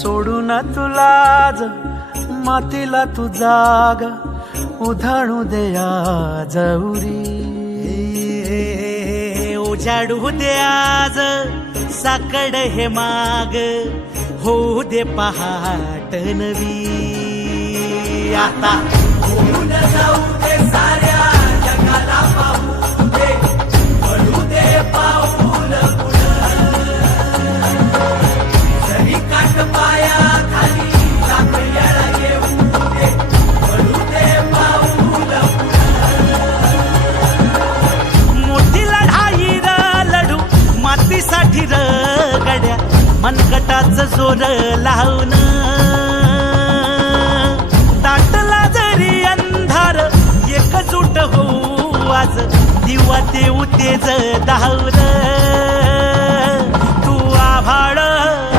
सोडून तुलाज मातीला तू जाग उधाणू दे आज उरी. उजाडू दे आज साकड हे माग होऊ दे पहाट नवी. आता होऊन जाऊ दे साऱ्या जगाला पाहू दे पडू दे पाऊल जरी काट पाया खाली साखळ्याला येऊ दे पडू दे पाऊल. मोठी लढाई लढू मातीसाठी गड्या मनगटाच जोर लावून. दाटला जरी अंधार एकजूट होऊ आज दिवा देऊ तेज धावलं.